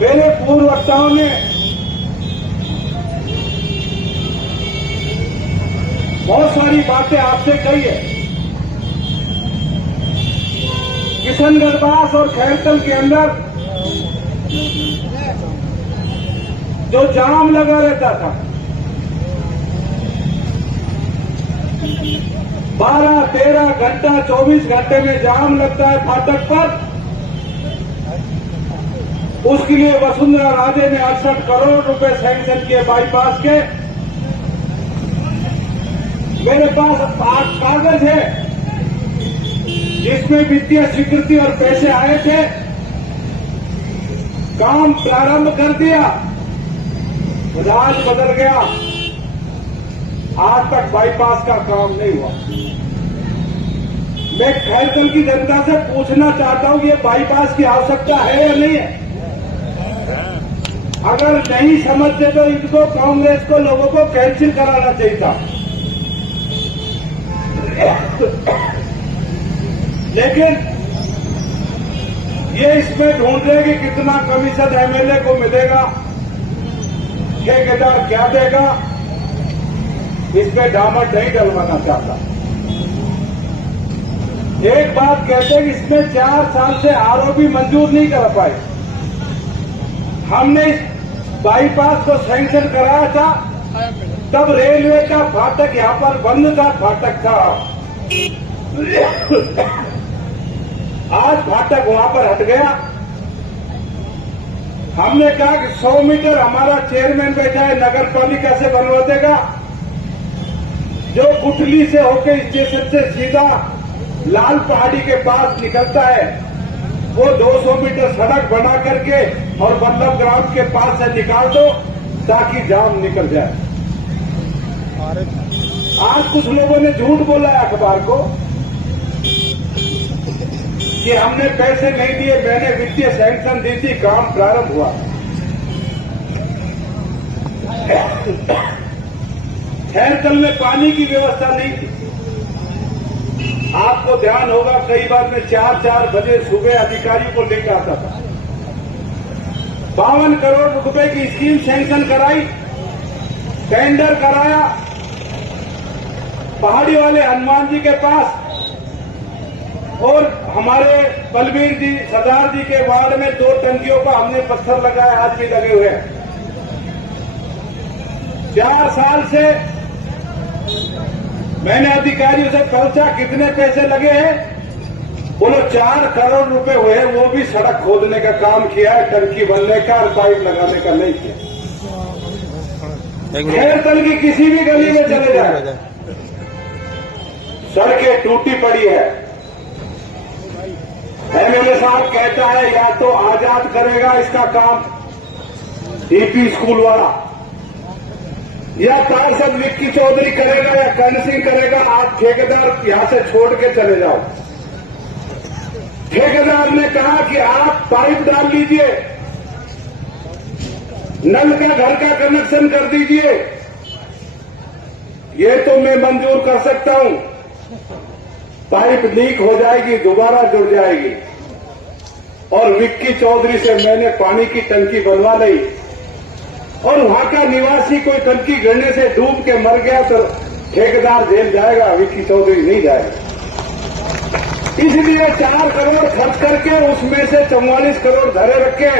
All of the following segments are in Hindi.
मेरे पूर्व वक्ताओं ने बहुत सारी बातें आपसे कही है। किशनगढ़ और खैरतल के अंदर जो जाम लगा रहता था, 12, 13 घंटा 24 घंटे में जाम लगता है फाटक पर, उसके लिए वसुंधरा राजे ने 68 करोड़ रुपए सैंक्शन किए बाईपास के। मेरे पास कागज है जिसमें वित्तीय स्वीकृति और पैसे आए थे, काम प्रारंभ कर दिया, राज बदल गया, आज तक बाईपास का काम नहीं हुआ। मैं खैरतल की जनता से पूछना चाहता हूं कि ये बाईपास की आवश्यकता है या नहीं है। अगर नहीं समझते तो इनको, कांग्रेस को, लोगों को कैंसिल कराना चाहिए था। लेकिन ये इसमें ढूंढ रहे कि कितना कमीशन एमएलए को मिलेगा, ठेकेदार क्या देगा, इसमें डामर नहीं डलवाना चाहता। एक बात कहते हैं कि इसमें 4 साल से आरओबी मंजूर नहीं कर पाए। हमने इस बाईपास को सैंक्शन कराया था, तब रेलवे का फाटक यहां पर बंद था, फाटक था। आज फाटक वहां पर हट गया। हमने कहा कि 100 मीटर हमारा चेयरमैन बैठा है, नगर पालिका से बनवा देगा। जो कुटली से होकर स्टेशन से सीधा लाल पहाड़ी के पास निकलता है, वो 200 मीटर सड़क बना करके और बल्लभ ग्राउंड के पास से निकाल दो ताकि जाम निकल जाए। आज कुछ लोगों ने झूठ बोला है अखबार को कि हमने पैसे नहीं दिए, मैंने वित्तीय सैंक्शन दी थी, काम प्रारंभ हुआ। खैरतल में पानी की व्यवस्था नहीं थी। आपको ध्यान होगा, कई बार मैं 4-4 बजे सुबह अधिकारियों को लेकर आता था। 52 करोड़ रुपए की स्कीम सैंक्शन कराई, टेंडर कराया, पहाड़ी वाले हनुमान जी के पास और हमारे बलबीर जी, सरदार जी के वार्ड में 2 टंकियों का हमने पत्थर लगाए, आज भी लगे हुए हैं। 4 साल से मैंने अधिकारियों से पूछा कितने पैसे लगे हैं, बोलो 4 करोड़ रुपए हुए, वो भी सड़क खोदने का काम किया है, टंकी बनने का और पाइप लगाने का नहीं किया। खैरतल की किसी भी गली में चले जाए, सड़कें टूटी पड़ी है। एमएलए साहब कहता है या तो आजाद करेगा इसका काम ईपी स्कूल वाला, या पार्षद विक्की चौधरी करेगा या कर्ण सिंह करेगा। आप ठेकेदार यहां से छोड़ के चले जाओ। ठेकेदार ने कहा कि आप पाइप डाल लीजिए, नल का घर का कनेक्शन कर दीजिए, ये तो मैं मंजूर कर सकता हूं। पाइप लीक हो जाएगी, दोबारा जुड़ जाएगी। और विक्की चौधरी से मैंने पानी की टंकी बनवा ली, और वहां का निवासी कोई टंकी गिरने से डूब के मर गया तो ठेकेदार जेल जाएगा, विक्की चौधरी नहीं जाएगा। इसलिए 4 करोड़ खर्च करके उसमें से 44 करोड़ धरे रखे।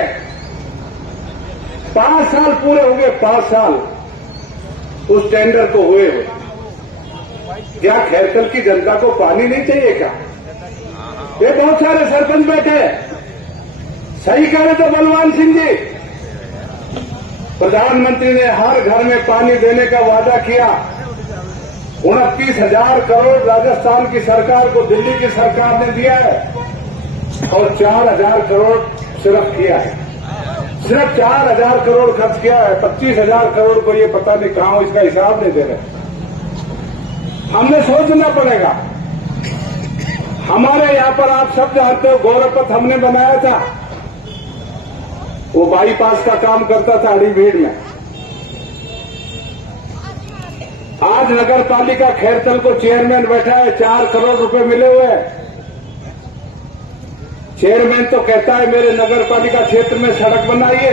5 साल पूरे हो गए, 5 साल उस टेंडर को हुए। क्या खैरतल की जनता को पानी नहीं चाहिए क्या? ये बहुत सारे सरपंच बैठे हैं, सही कह रहे तो बलवान सिंह जी। प्रधानमंत्री ने हर घर में पानी देने का वादा किया। 29,000 करोड़ राजस्थान की सरकार को दिल्ली की सरकार ने दिया है, और 4,000 करोड़ सिर्फ किया है। सिर्फ 4,000 करोड़ खर्च किया है। 25,000 करोड़ को ये पता नहीं कहां हो, इसका हिसाब नहीं दे रहे। हमने सोचना पड़ेगा। हमारे यहां पर आप सब जानते हो, गौरवपथ हमने बनाया था, वो बाईपास का काम करता था अड़ीभीड़ में। आज नगर पालिका खैरतल को चेयरमैन बैठा है, 4 करोड़ रुपए मिले हुए हैं। चेयरमैन तो कहता है मेरे नगर पालिका क्षेत्र में सड़क बनाइए,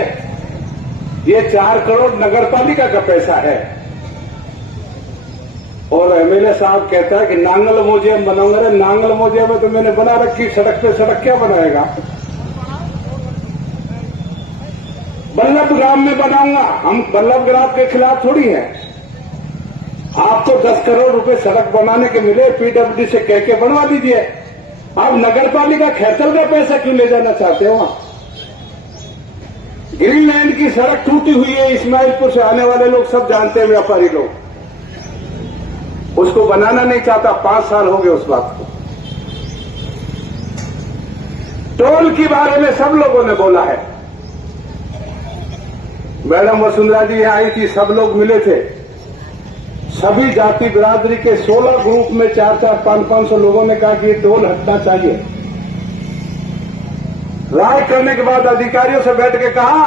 ये 4 करोड़ नगर पालिका का पैसा है। और एमएलए साहब कहता है कि नांगल म्यूजियम बनाऊंगा। अरे नांगल म्यूजियम में तो मैंने बना रखी, सड़क पे सड़क क्या बनाएगा? बल्लभ ग्राम में बनाऊंगा। हम बल्लभ ग्राम के खिलाफ थोड़ी हैं। आपको 10 करोड़ रुपए सड़क बनाने के मिले, पीडब्ल्यूडी से कह के बनवा दीजिए। आप नगर पालिका खैरतल का पैसा क्यों ले जाना चाहते हो? ग्रीन लाइन की सड़क टूटी हुई है, इस्माइलपुर से आने वाले लोग सब जानते हैं, व्यापारी लोग। उसको बनाना नहीं चाहता, 5 साल हो गए उस बात को। टोल के बारे में सब लोगों ने बोला है। मैडम वसुंधरा जी यहां आई थी, सब लोग मिले थे। सभी जाति बिरादरी के 16 ग्रुप में 400, 500 लोगों ने कहा कि ये टोल हटना चाहिए। राय करने के बाद अधिकारियों से बैठ के कहा,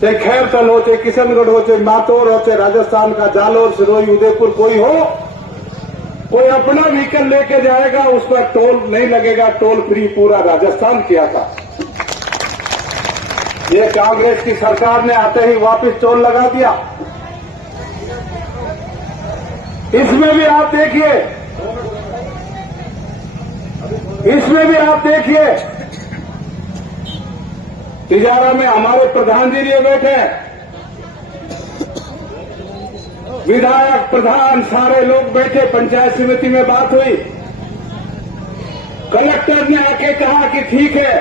चाहे खैरतल हो, चाहे किशनगढ़ हो, चाहे मातौर हो, चाहे राजस्थान का जालोर, सिरोही, उदयपुर कोई हो, कोई अपना व्हीकल लेके जाएगा, उस पर टोल नहीं लगेगा। टोल फ्री पूरा राजस्थान किया था। ये कांग्रेस की सरकार ने आते ही वापस टोल लगा दिया। इसमें भी आप देखिए, इसमें भी आप देखिए, तिजारा में हमारे प्रधान जी लिए बैठे हैं, विधायक प्रधान सारे लोग बैठे। पंचायत समिति में बात हुई, कलेक्टर ने आके कहा कि ठीक है,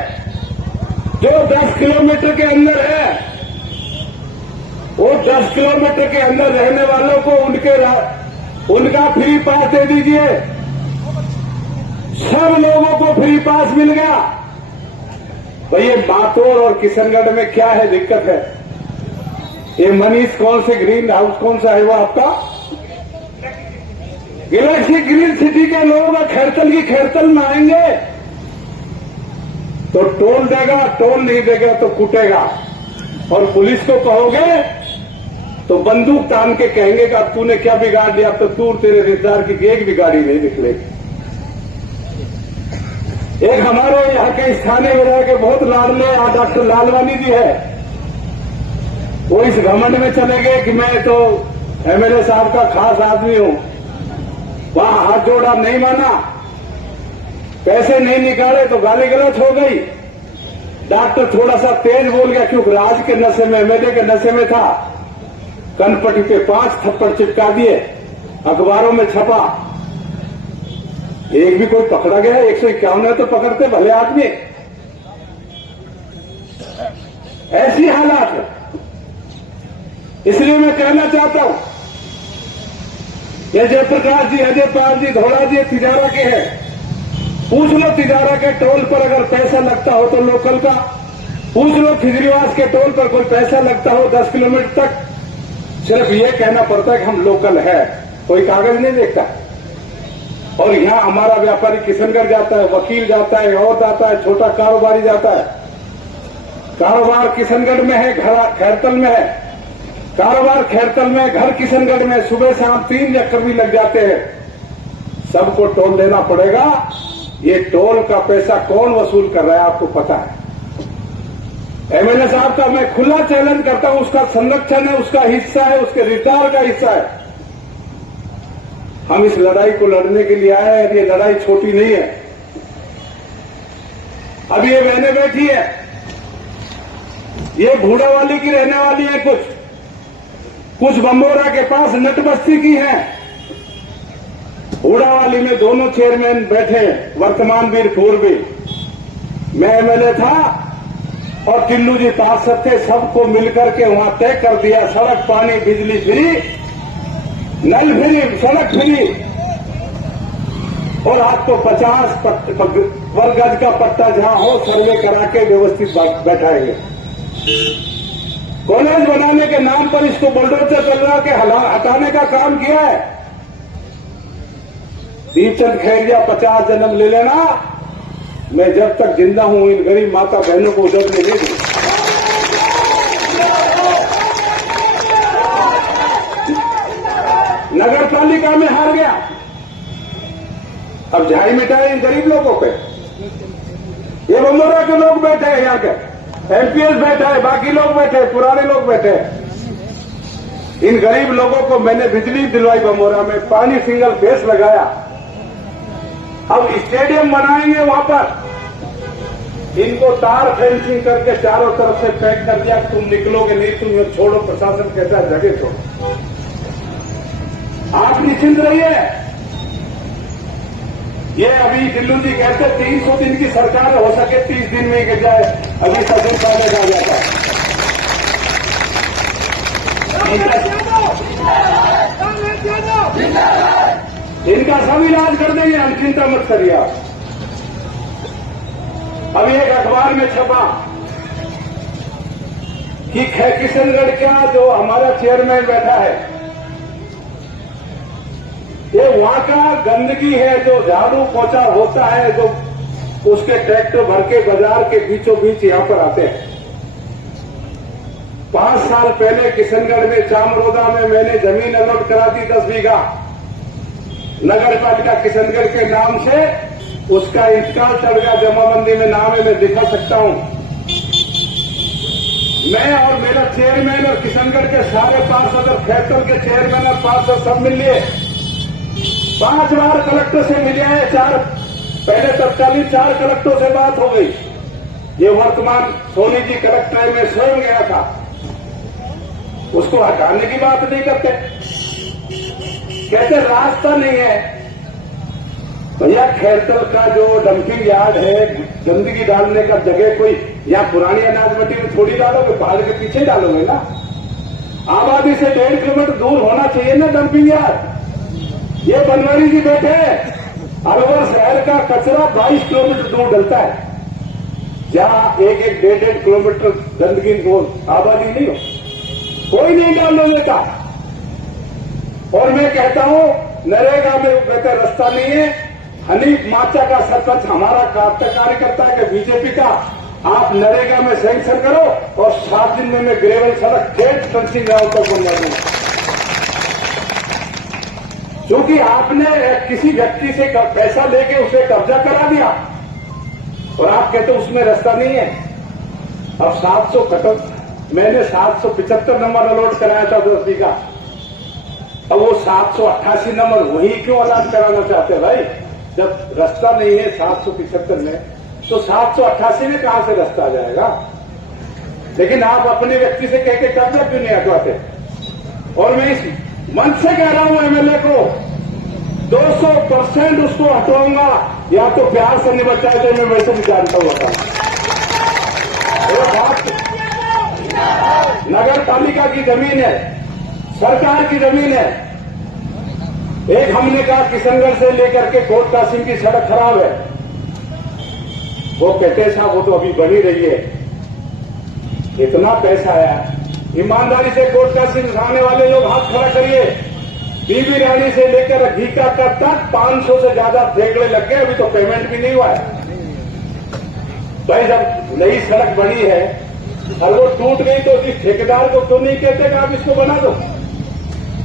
जो 10 किलोमीटर के अंदर है, वो 10 किलोमीटर के अंदर रहने वालों को उनका फ्री पास दे दीजिए। सब लोगों को फ्री पास मिल गया। भाई ये मातौर और किशनगढ़ में क्या है, दिक्कत है? ये मनीष कौन से ग्रीन हाउस कौन सा है वो आपका? गैलेक्सी ग्रीन सिटी के लोग खैरतल की खैरतल में आएंगे तो टोल देगा, टोल नहीं देगा तो कूटेगा। और पुलिस को कहोगे तो बंदूक तान के कहेंगे कि अब तूने क्या बिगाड़ दिया, अब तो तू और तेरे रिश्तेदार की एक भी गाड़ी नहीं निकलेगी। एक हमारे यहाँ के स्थानीय विधायक के बहुत लाडले डॉक्टर लालवानी जी है, वो इस घमंड में चले गए कि मैं तो एमएलए साहब का खास आदमी हूं। वहां हाथ जोड़ा, नहीं माना, पैसे नहीं निकाले तो गाली गलौज हो गई। डॉक्टर थोड़ा सा तेज बोल गया, क्योंकि राज के नशे में, एमएलए के नशे में था। कनपट्टी पे 5 थप्पड़ चिपका दिए, अखबारों में छपा। एक भी कोई पकड़ा गया? 151 है तो पकड़ते भले आदमी। ऐसी हालात है। इसलिए मैं कहना चाहता हूं, ये जयप्रकाश जी, अजय पाल जी, धोड़ा जी तिजारा के हैं। पूछ लो तिजारा के टोल पर अगर पैसा लगता हो तो लोकल का। पूछ लो खिजरीवास के टोल पर कोई पैसा लगता हो 10 किलोमीटर तक। सिर्फ ये कहना पड़ता है कि हम लोकल है, कोई कागज नहीं देखता। और यहां हमारा व्यापारी किशनगढ़ जाता है, वकील जाता है, और जाता है, छोटा कारोबारी जाता है। कारोबार किशनगढ़ में है, घर खैरतल में है। कारोबार खैरतल में, घर किशनगढ़ में। सुबह शाम 3 चक्कर भी लग जाते हैं। सबको टोल देना पड़ेगा। ये टोल का पैसा कौन वसूल कर रहा है आपको पता है? एमएलए साहब का मैं खुला चैलेंज करता हूं, उसका संरक्षण है, उसका हिस्सा है, उसके रिटायर का हिस्सा है। हम इस लड़ाई को लड़ने के लिए आए हैं। ये लड़ाई छोटी नहीं है। अब ये बहनें बैठी है, ये भूड़ावाली की रहने वाली है, कुछ बम्बोरा के पास नटबस्ती की हैं। भूड़ावाली में दोनों चेयरमैन बैठे, वर्तमान भी पूर्व भी। मैं एमएलए था और टिल्लू जी पार्षद थे। सबको मिलकर के वहां तय कर दिया, सड़क, पानी, बिजली फ्री, नल फ्री, सड़क फ्री। और आपको 50 वर्ग गज का पट्टा जहां हो सर्वे करा के व्यवस्थित बैठाएंगे। कॉलेज बनाने के नाम पर इसको बुलडोजर चल रहा के हटाने का काम किया है। दीपचंद खैरिया 50 जन्म ले लेना, मैं जब तक जिंदा हूं इन गरीब माता बहनों को उजड़ने नहीं दूं। नगर पालिका में हार गया, अब झाई मिटाए इन गरीब लोगों पे। ये बमोरा के लोग बैठे हैं, यहाँ के एमपीएस बैठे हैं, बाकी लोग बैठे हैं, पुराने लोग बैठे हैं। इन गरीब लोगों को मैंने बिजली दिलवाई बमोरा में, पानी सिंगल फेस लगाया। अब स्टेडियम बनाएंगे वहां पर, इनको तार फेंसिंग करके चारों तरफ से पैक कर दिया, तुम निकलोगे नहीं, तुम ये छोड़ो, प्रशासन कहता है जगह छोड़ो। आप निश्चिंत रहिए। ये अभी दिल्लू जी कहते 300 दिन की सरकार हो सके 30 दिन में गिर जाए, अभी सदन पहले जा जाता है। इनका सब इलाज कर देंगे हम, चिंता मत करिए आप। अभी एक अखबार में छपा कि किशनगढ़ का जो हमारा चेयरमैन बैठा है, ये वहां का गंदगी है, जो झाड़ू पोछा होता है, जो उसके ट्रैक्टर भर के बाजार के बीचों बीच यहां पर आते हैं। 5 साल पहले किशनगढ़ में चामरोदा में मैंने जमीन अलॉट करा दी 10 बीघा नगर पालिका किशनगढ़ के नाम से, उसका इंतकाल चढ़ गया, जमाबंदी में नाम है, मैं दिखा सकता हूं। मैं और मेरा चेयरमैन और किशनगढ़ के सारे पार्षद और फैक्टर के चेयरमैन और पार्षद सब मिल लिए 5 बार कलेक्टर से मिले हैं। 4 पहले तत्कालीन 4 कलेक्टरों से बात हो गई। ये वर्तमान सोनी जी कलेक्टर है, मैं स्वयं गया था, उसको हटाने की बात नहीं करते, कहते रास्ता नहीं है। भैया खैरतल का जो डंपिंग यार्ड है, गंदगी डालने का जगह कोई या पुरानी अनाज मंडी में थोड़ी डालोगे, पहाड़ के पीछे डालोगे ना। आबादी से 1.5 किलोमीटर दूर होना चाहिए ना डंपिंग यार्ड। ये बनवारी जी बैठे, अलवर शहर का कचरा 22 किलोमीटर दूर डलता है, जहां 1-1, 1.5 किलोमीटर गंदगी को आबादी नहीं हो, कोई नहीं डालने देता। और मैं कहता हूं नरेगा में कहते रास्ता नहीं है। हनीफ माचा का सरपंच हमारा कार्यकर्ता है कि बीजेपी का, आप नरेगा में सैंक्शन करो और 7 दिन में मैं ग्रेवल सड़क खेत फंसिंग गांव तक बनवा दूंगा। क्योंकि आपने किसी व्यक्ति से पैसा लेके उसे कब्जा करा दिया और आप कहते उसमें रास्ता नहीं है। अब 700 खत्म, मैंने 775 नंबर अलॉट कराया था 10 बीघा, अब वो 788 नंबर वही क्यों अलॉट कराना चाहते हैं भाई? जब रास्ता नहीं है 775 में, तो 788 में कहां से रास्ता आ जाएगा? लेकिन आप अपने व्यक्ति से कह के कब्जा क्यों नहीं हटवाते? और मैं इस मन से कह रहा हूं एमएलए को 200% उसको हटवाऊंगा, या तो प्यार से निपट जाए, तो मैं वैसे भी जानता हूं। नगर पालिका की जमीन है, सरकार की जमीन है। एक हमने कहा किशनगढ़ से लेकर के कोट कासिम की सड़क खराब है, वो कहते साहब वो तो अभी बनी रही है, इतना पैसा आया। ईमानदारी से कोट कासिम खाने वाले लोग हाथ खड़ा करिए। बीबी रानी से लेकर घीका तक 500 से ज्यादा ठेकड़े लग गए, अभी तो पेमेंट भी नहीं हुआ है। भाई जब नई सड़क बनी है और वो टूट गई तो इस ठेकेदार को क्यों नहीं कहते कि आप इसको बना दो?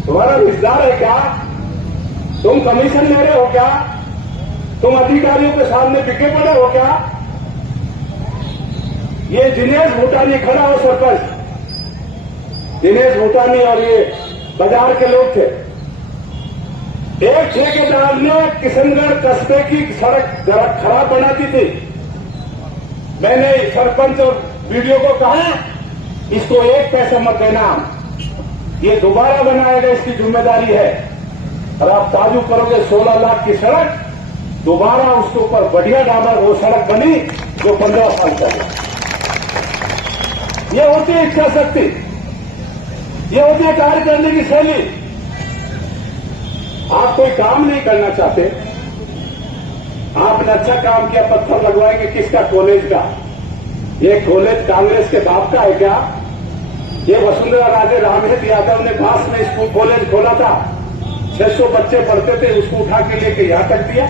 तुम्हारा रिश्तेदार है क्या? तुम कमीशन ले रहे हो क्या? तुम अधिकारियों के सामने बिके पड़े हो क्या? ये दिनेश भूटानी खड़ा हो सरपंच, दिनेश भूटानी और ये बाजार के लोग थे। एक ठेकेदार ने किशनगढ़ कस्बे की सड़क खराब बना दी थी। मैंने सरपंच और वीडियो को कहा इसको 1 पैसा मत देना, ये दोबारा बनाएगा, इसकी जिम्मेदारी है। और आप ताजू करोगे 16 लाख की सड़क, दोबारा उसके ऊपर बढ़िया डाबर वो सड़क बनी जो 15 साल पहले। ये होती है इच्छा शक्ति, ये होती है कार्य करने की शैली। आप कोई काम नहीं करना चाहते, आपने अच्छा काम किया, पत्थर लगवाएंगे किसका? कॉलेज का। ये कॉलेज कांग्रेस के बाप का है क्या? ये वसुंधरा राजे रामहेत यादव ने पास में स्कूल कॉलेज खोला था, 600 बच्चे पढ़ते थे, उसको उठा के लेके यहां तक दिया।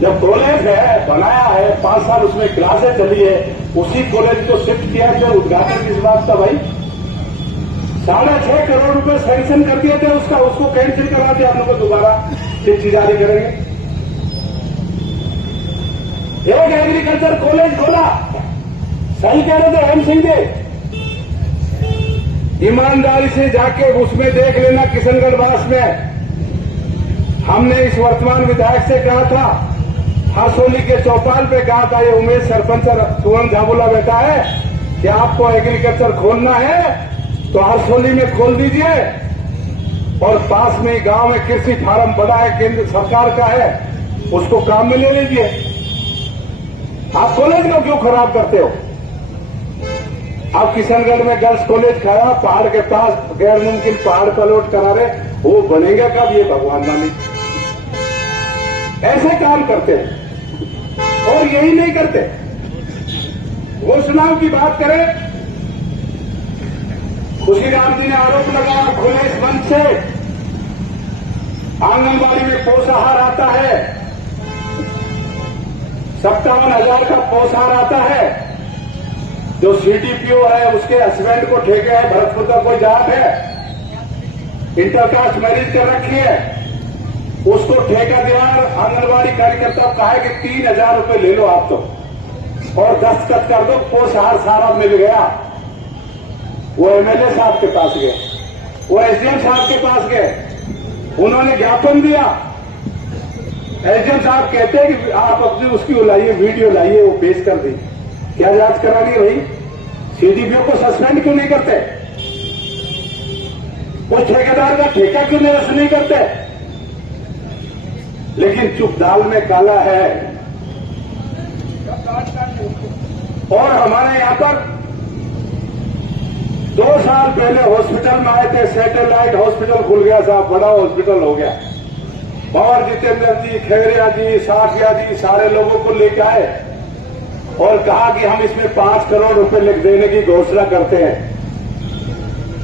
जब कॉलेज है बनाया है, 5 साल उसमें क्लासें चली है, उसी कॉलेज को शिफ्ट किया, जो उद्घाटन किस बात का भाई? 6.5 करोड़ रुपए सैंक्शन कर दिए थे उसका, उसको कैंसिल करा दिया हम लोग, दोबारा चिट्ठी जारी करेंगे। एक एग्रीकल्चर कॉलेज खोला, सही कह रहे थे हम सिंह जी। ईमानदारी से जाके उसमें देख लेना, किशनगढ़ वास में हमने इस वर्तमान विधायक से कहा था, हरसोली के चौपाल पे कहा था, ये उमेश सरपंच सुवर्ण झाबुला बैठा है कि आपको एग्रीकल्चर खोलना है तो हरसोली में खोल दीजिए, और पास में ही गांव में कृषि फार्म बड़ा है, केंद्र सरकार का है, उसको काम में ले लीजिए। आप कॉलेज को क्यों खराब करते हो? आप किशनगढ़ में गर्ल्स कॉलेज खाया, पहाड़ के पास गैर मुमकिन पहाड़ पलट करा रहे, वो बनेगा कब ये भगवान जाने। ऐसे काम करते हैं और यही नहीं करते। घोषणाओं की बात करें, खुशीराम जी ने आरोप लगाया खुले इस मंच से आंगनबाड़ी में पोषाहार आता है, 57,000 का पोषाहार आता है। जो सीडीपीओ है उसके हस्बैंड को ठेके है, भरतपुर का कोई जात है, इंटरकास्ट मैरिज कर रखी है, उसको ठेकेदार आंगनबाड़ी कार्यकर्ता को कहा है कि 3,000 रुपए ले लो आप तो, और दस्तखत कर दो, पोषाहार सारा मिल गया। वो एमएलए साहब के पास गए, वो एसडीएम साहब के पास गए, उन्होंने ज्ञापन दिया। एसडीएम साहब कहते हैं कि आप अपनी उसकी वो लाइए, वीडियो लाइए, वो पेश कर दी। क्या जांच करानी है भाई? सीडीपीओ को सस्पेंड क्यों नहीं करते? उस ठेकेदार का ठेका क्यों निरस्त नहीं करते? लेकिन चुप दाल में काला है। और हमारे यहां पर 2 साल पहले हॉस्पिटल में आए थे, सैटेलाइट हॉस्पिटल खुल गया साहब, बड़ा हॉस्पिटल हो गया। और जितेंद्र जी, खैरिया जी, साफिया जी, सारे लोगों को लेकर आए और कहा कि हम इसमें 5 करोड़ रुपए लिख देने की घोषणा करते हैं।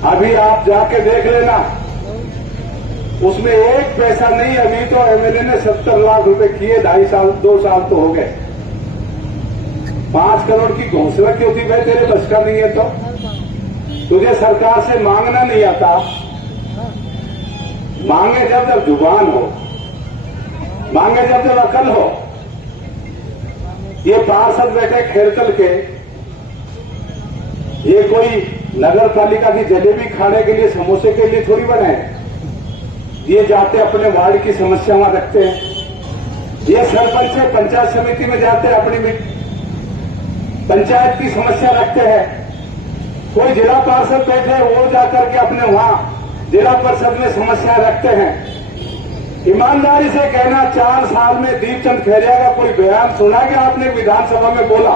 अभी आप जाके देख लेना, उसमें 1 पैसा नहीं। अभी तो एमएलए ने 70 लाख रुपए किए, 2.5 साल 2 साल तो हो गए। 5 करोड़ की घोषणा क्यों थी भाई? तेरे बस का नहीं है तो? तुझे सरकार से मांगना नहीं आता? मांगे जब जुबान हो, मांगे जब अकल हो। ये पार्षद बैठे खेरकल के, ये कोई नगर पालिका की जलेबी खाने के लिए, समोसे के लिए थोड़ी बने हैं। ये जाते अपने वार्ड की समस्याएं रखते हैं। ये सरपंच से पंचायत समिति में जाते अपनी पंचायत की समस्या रखते हैं। कोई जिला पार्षद बैठे, वो जाकर के अपने वहां जिला परिषद में समस्या रखते हैं। ईमानदारी से कहना, 4 साल में दीपचंद खैरिया का कोई बयान सुना कि आपने विधानसभा में बोला?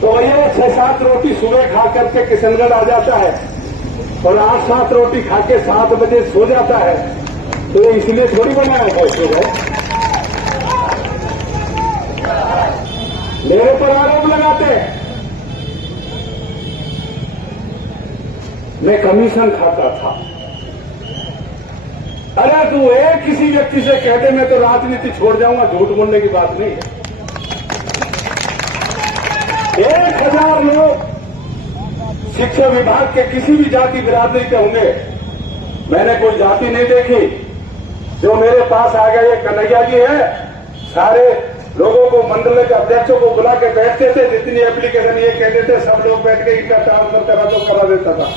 तो ये 6-7 रोटी सुबह खा करके किशनगढ़ आ जाता है और 8-7 रोटी खा के 7 बजे सो जाता है। तो ये इसलिए थोड़ी बनाया था इसको। मेरे पर आरोप लगाते हैं मैं कमीशन खाता था। अरे तू एक किसी व्यक्ति से कह दे मैं तो राजनीति छोड़ जाऊंगा, झूठ बोलने की बात नहीं है। 1000 लोग शिक्षा विभाग के किसी भी जाति बिरादरी के होंगे, मैंने कोई जाति नहीं देखी। जो मेरे पास आ गए, ये कन्हैया जी है, सारे लोगों को, मंडल के अध्यक्षों को बुला के बैठते थे, जितनी एप्लीकेशन ये कहते थे सब लोग बैठ के इनका ट्रांसफर करा तो करा देता था।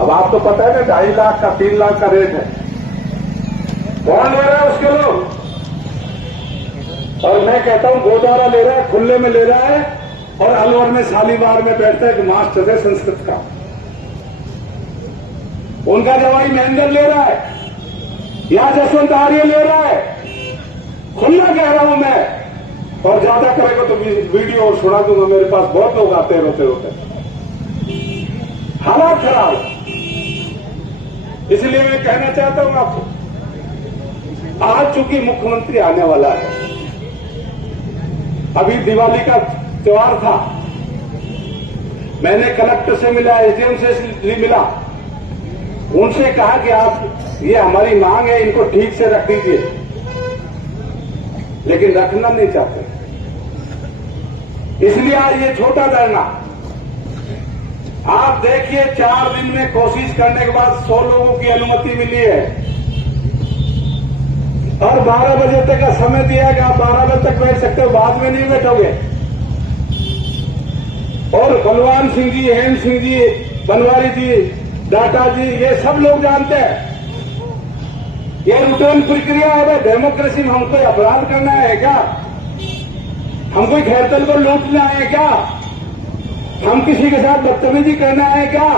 अब आपको पता है ना 2.5 लाख का 3 लाख का रेट है। कौन ले रहा है उसके लोग? और मैं कहता हूं गोदारा ले रहा है, खुले में ले रहा है, और अलवर में शालीमार में बैठता है कि मास्टर है संस्कृत का, उनका जवाई महेंद्र ले रहा है या जसवंत आर्य ले रहा है। खुला कह रहा हूं मैं, और ज्यादा करेगा तो वीडियो और सुना दूंगा। मेरे पास बहुत लोग आते हैं रोते रोते। हालात खराब, इसलिए मैं कहना चाहता हूं आपको, आज चूंकि मुख्यमंत्री आने वाला है, अभी दिवाली का त्योहार था, मैंने कलेक्टर से मिला, एसडीएम से मिला, उनसे कहा कि आप, ये हमारी मांग है, इनको ठीक से रख दीजिए, लेकिन रखना नहीं चाहते। इसलिए आज ये छोटा धरना, आप देखिए 4 दिन में कोशिश करने के बाद 100 लोगों की अनुमति मिली है। और 12 बजे तक का समय दिया है कि आप 12 बजे तक बैठ सकते हो, बाद में नहीं बैठोगे। और बलवान सिंह जी, हेम सिंह जी, बनवारी जी, डाटा जी, ये सब लोग जानते हैं ये रूटीन प्रक्रिया है। डेमोक्रेसी में हमको अपराध करना है क्या? हम कोई खैरतल को लूटना है क्या? हम किसी के साथ बदतमीजी करना है क्या?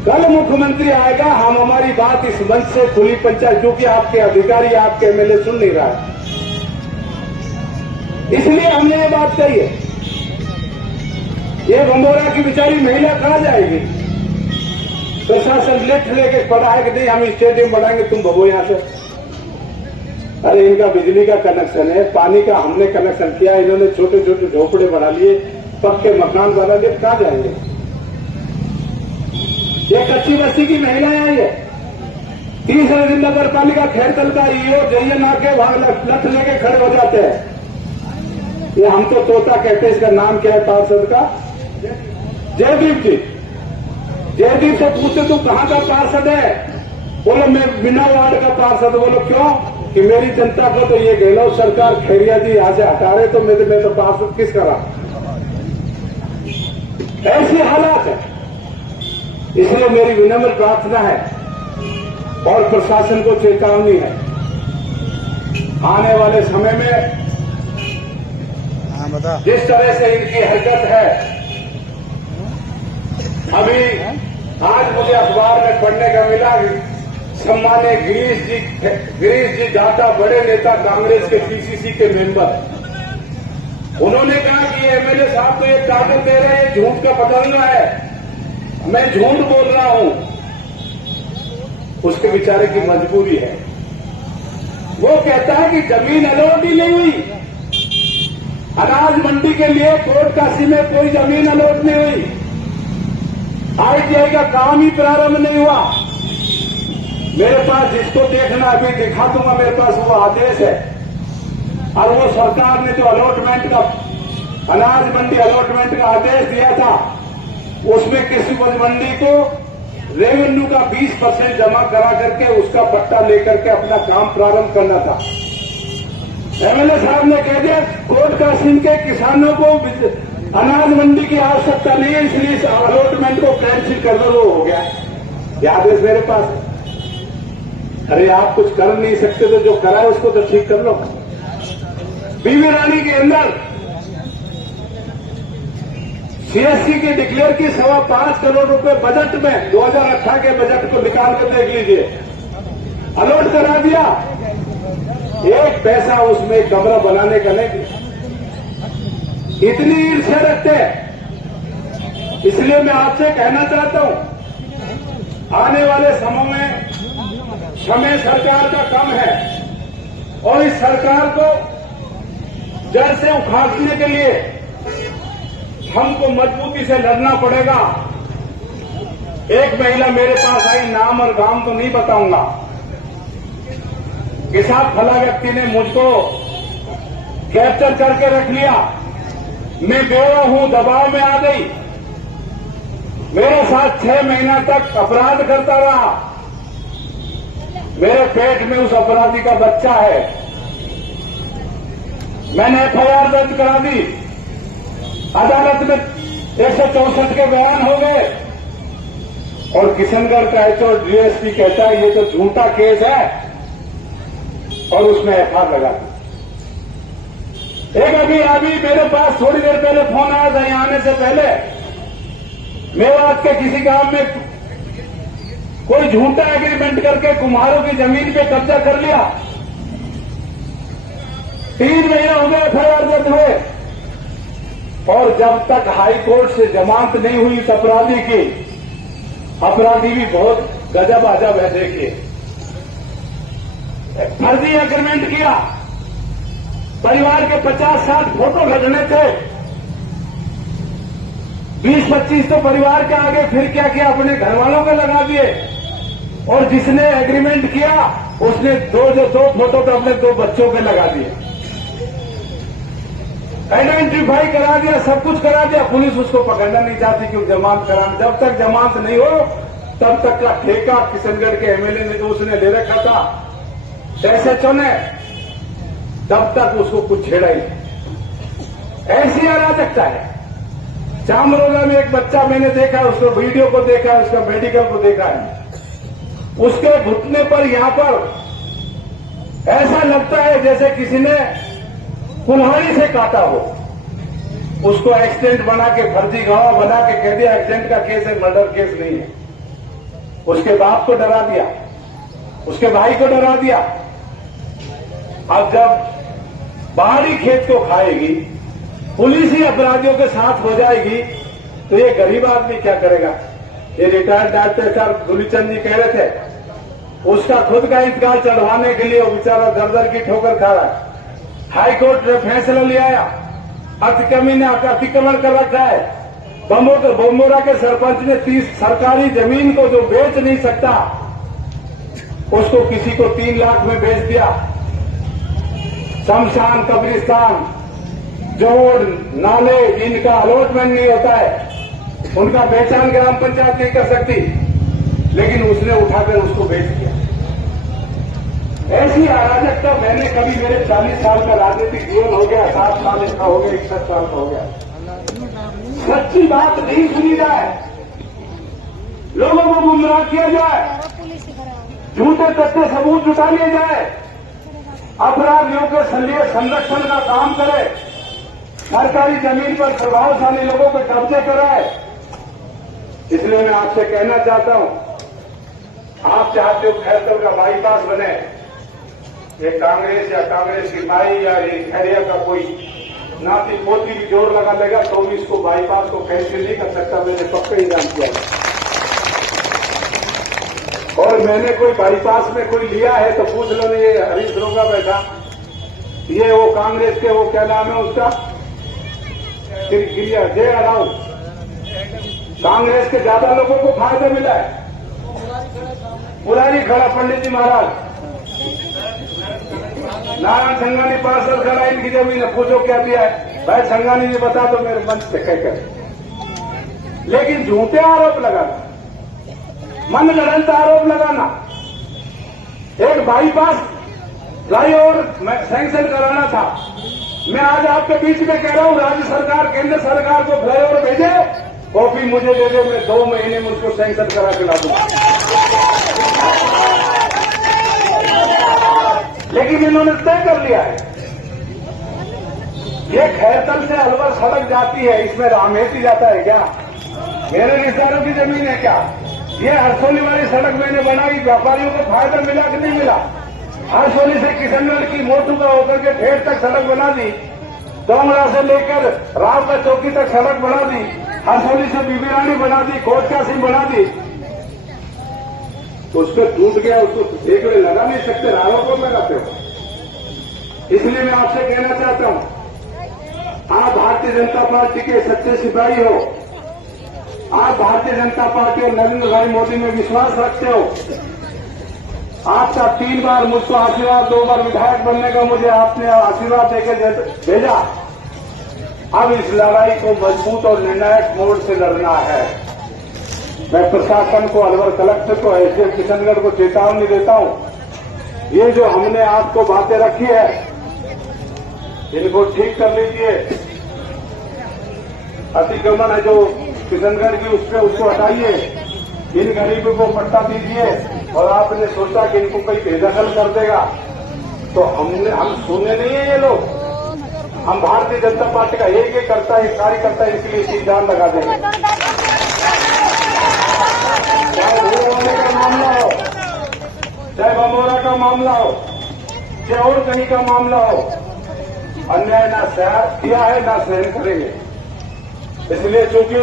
कल मुख्यमंत्री आएगा, हम हमारी बात इस मंच से खुली पंचायत, जो कि आपके अधिकारी, आपके एमएलए सुन नहीं रहा है, इसलिए हमने ये बात कही है। ये बंदोरा की बेचारी महिला कहां जाएगी? प्रशासन लिफ्ट लेके पड़ा है कि नहीं हम स्टेडियम बनाएंगे, तुम भगो यहां से। अरे इनका बिजली का कनेक्शन है, पानी का हमने कनेक्शन किया, इन्होंने छोटे छोटे झोपड़े बना लिए, पक्के मकान बना लिए, कहां जाएंगे? ये कच्ची बस्ती की महिलाएं आई है। तीसरे दिन नगर पालिका खैरतल का ईओ जइए ना के वहां लठ लेके खड़े हो जाते हैं। ये हम तो तोता कहते हैं, इसका नाम क्या है पार्षद का? जयदीप जी। जयदीप से पूछते तू कहां का पार्षद है? बोलो मैं बिना वार्ड का पार्षद। बोलो क्यों? कि मेरी जनता को तो ये गहलोत सरकार खैरिया जी यहां से हटा रहे, तो मैं तो पार्षद किस करा? ऐसी हालात है। इसलिए मेरी विनम्र प्रार्थना है और प्रशासन को चेतावनी है, आने वाले समय में जिस तरह से इनकी हरकत है, अभी आज मुझे अखबार में पढ़ने का मिला, सम्मान्य गिरीश जी डाटा, बड़े नेता कांग्रेस के पीसीसी के मेंबर, उन्होंने कहा कि एमएलए साहब तो ये ताकत दे रहे हैं, झूठ का बदलना है, मैं झूठ बोल रहा हूं। उसके बेचारे की मजबूरी है। वो कहता है कि जमीन अलॉट ही नहीं हुई, अनाज मंडी के लिए कोर्ट काशी में कोई जमीन अलॉट नहीं हुई, आईटीआई का काम ही प्रारंभ नहीं हुआ। मेरे पास जिसको देखना अभी दिखा दूंगा, मेरे पास वो आदेश है। और वो सरकार ने जो अलॉटमेंट का, अनाज मंडी अलॉटमेंट का आदेश दिया था, उसमें कृषि उपज मंडी को रेवेन्यू का 20% जमा करा करके उसका पट्टा लेकर के अपना काम प्रारंभ करना था। एमएलए साहब ने कह दिया कोर्ट कासिम के किसानों को अनाज मंडी की आवश्यकता नहीं है, इसलिए इस अलॉटमेंट को कैंसिल कर दो। वो हो गया, यह आदेश मेरे पास है। अरे आप कुछ कर नहीं सकते तो जो करा है उसको तो ठीक कर लो। बीवी रानी के अंदर सीएससी की डिक्लेयर की 5.25 करोड़ रुपए बजट में 2018 के बजट को निकाल कर देख लीजिए, अलॉट करा दिया, एक पैसा उसमें कमरा बनाने का नहीं दिया। इतनी ईर्ष्या रखते हैं। इसलिए मैं आपसे कहना चाहता हूं, आने वाले समय में समय सरकार का कम है और इस सरकार को जड़ से उखाड़ने के लिए हमको मजबूती से लड़ना पड़ेगा। एक महिला मेरे पास आई, नाम और गांव तो नहीं बताऊंगा, कि साहब फला व्यक्ति ने मुझको कैप्चर करके रख लिया, मैं बेवा हूं, दबाव में आ गई, मेरे साथ 6 महीना तक अपराध करता रहा, मेरे पेट में उस अपराधी का बच्चा है, मैंने एफआईआर दर्ज करा दी, अदालत में 164 के बयान हो गए और किशनगढ़ का एचओ डीएसपी कहता है ये तो झूठा केस है और उसमें एफआईआर लगा दी। एक अभी मेरे पास थोड़ी देर पहले फोन आया था, यहां आने से पहले, मेवात के किसी गांव में कोई झूठा एग्रीमेंट करके कुम्हारों की जमीन पे कब्जा कर लिया, 3 महीने हो गए एफआईआर दर्ज हुए, और जब तक हाई कोर्ट से जमानत नहीं हुई इस अपराधी की, अपराधी भी बहुत गजब अजब है। देखिए, फर्जी एग्रीमेंट किया, परिवार के 50-60 फोटो भेजने थे, 20-25 तो परिवार के आगे, फिर क्या किया, अपने घर वालों के लगा दिए, और जिसने एग्रीमेंट किया उसने दो फोटो तो अपने 2 बच्चों के लगा दिए, आइडेंटिफाई करा दिया, सब कुछ करा दिया। पुलिस उसको पकड़ना नहीं चाहती क्यों? जमानत कराना, जब तक जमानत नहीं हो तब तक का ठेका किशनगढ़ के एमएलए ने जो उसने ले रखा था, पैसे चुने, तब तक उसको कुछ छेड़ा ही नहीं। ऐसी अराजकता है। चामरोला में एक बच्चा मैंने देखा, उसको वीडियो को देखा, उसका मेडिकल को देखा है, उसके घुटने पर यहां पर ऐसा लगता है जैसे किसी ने कुल्हाड़ी से काटा हो। उसको एक्सीडेंट बना के, फर्जी गवाह बना के कह दिया एक्सीडेंट का केस है, मर्डर केस नहीं है। उसके बाप को डरा दिया, उसके भाई को डरा दिया। अब जब बाहरी खेत को खाएगी, पुलिस ही अपराधियों के साथ हो जाएगी, तो ये गरीब आदमी क्या करेगा? ये रिटायर्ड डॉक्टर साहब गुलीचंद जी कह रहे थे, उसका खुद का इंतकाल चढ़वाने के लिए वो बेचारा दर दर की ठोकर खा रहा है। हाई कोर्ट ने फैसला लिया आया, अतिक्रमण कर रखा है। बमोरा के सरपंच ने 30 सरकारी जमीन को जो बेच नहीं सकता, उसको किसी को 3 लाख में बेच दिया। शमशान, कब्रिस्तान, जोड़, नाले, इनका अलॉटमेंट नहीं होता है, उनका पहचान ग्राम पंचायत नहीं कर सकती, लेकिन उसने उठाकर उसको बेच दिया। ऐसी अराजकता मैंने कभी, मेरे 40 साल का राजनीतिक जीवन हो गया, 7 साल इसका हो गया, 61 साल का हो गया, सच्ची बात नहीं सुनी जाए, लोगों को गुमराह किया जाए, झूठे तथ्य सबूत जुटा लिए जाए, अपराधियों के लिए संरक्षण का काम करे, सरकारी जमीन पर प्रभावशाली लोगों को कब्जे कराए। इसलिए मैं आपसे कहना चाहता हूं, आप चाहते हो खैरतल का बाईपास बने, ये कांग्रेस या कांग्रेस की माई या ये खैरिया का कोई नाती पोती भी जोर लगा लेगा तो भी इसको बाईपास को कैंसिल नहीं कर सकता। मैंने पक्का इंतजाम किया और मैंने कोई बाईपास में कोई लिया है तो पूछ लो। ये हरीश रोगा बैठा, ये वो कांग्रेस के, वो क्या नाम है उसका, गिरिया जय अराउ, कांग्रेस के ज्यादा लोगों को फायदा मिला है। पुरानी खड़ा पंडित जी महाराज, नारायण संघानी पार्षद खड़ा, इनकी जमीन है, पूछो क्या दिया है भाई? संघानी जी बता दो मेरे मंच से कहकर। लेकिन झूठे आरोप लगाना, मनगढ़ंत आरोप लगाना, एक बाईपास फ्लाईओवर सैंक्शन कराना था। मैं आज आपके बीच में कह रहा हूं, राज्य सरकार, केंद्र सरकार को फ्लाईओवर भेजे, कॉपी मुझे दे दे, मैं 2 महीने में उसको सैंक्शन करा के ला दूंगा। लेकिन इन्होंने तय कर लिया है, ये खैरतल से अलवर सड़क जाती है, इसमें रामेती जाता है क्या? मेरे रिश्तेदारों की जमीन है क्या? ये हरसोली वाली सड़क मैंने बनाई, व्यापारियों को फायदा मिला कि नहीं मिला? हरसोली से किशनगढ़ की मोटू का होकर के ठेठ तक सड़क बना दी, डोंगरा से लेकर रावका चौकी तक सड़क बना दी, हरसोली से बीबी रानी बना दी, कोटका सिंह बना दी। तो उस पर टूट गया, उसको देखने लगा नहीं सकते, आरोप लगाते हो। इसलिए मैं आपसे कहना चाहता हूं, आप भारतीय जनता पार्टी के सच्चे सिपाही हो, आप भारतीय जनता पार्टी और नरेंद्र भाई मोदी में विश्वास रखते हो। आपका 3 बार मुझको आशीर्वाद, 2 बार विधायक बनने का मुझे आपने आशीर्वाद देकर भेजा। अब इस लड़ाई को मजबूत और निर्णायक मोड़ से लड़ना है। मैं प्रशासन को, अलवर कलेक्टर को, एसडीएम किशनगढ़ को चेतावनी देता हूं, ये जो हमने आपको बातें रखी है, इनको ठीक कर लीजिए। अतिक्रमण है जो किशनगढ़ की, उसपे उसको हटाइए, इन गरीबों को पट्टा दीजिए। और आपने सोचा कि इनको कोई बेदखल कर देगा, तो हम सुने नहीं है ये लोग। हम भारतीय जनता पार्टी का एक करता है, कार्यकर्ता इसके लिए इसकी जान लगा देंगे। चाहे भूमि का मामला हो, चाहे बमोरा का मामला हो, चाहे और कहीं का मामला हो, अन्याय ना सहन किया है ना सहन करेंगे। इसलिए चूंकि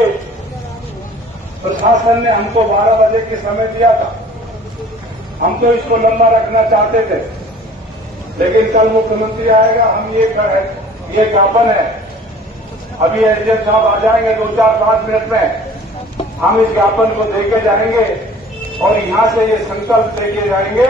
प्रशासन ने हमको 12 बजे की समय दिया था, हम तो इसको लंबा रखना चाहते थे, लेकिन कल मुख्यमंत्री आएगा, हम ये ज्ञापन है, अभी एसडीएम साहब आ जाएंगे 2-4-5 मिनट में, हम इस ज्ञापन को देके जाएंगे और यहां से ये संकल्प लेके जाएंगे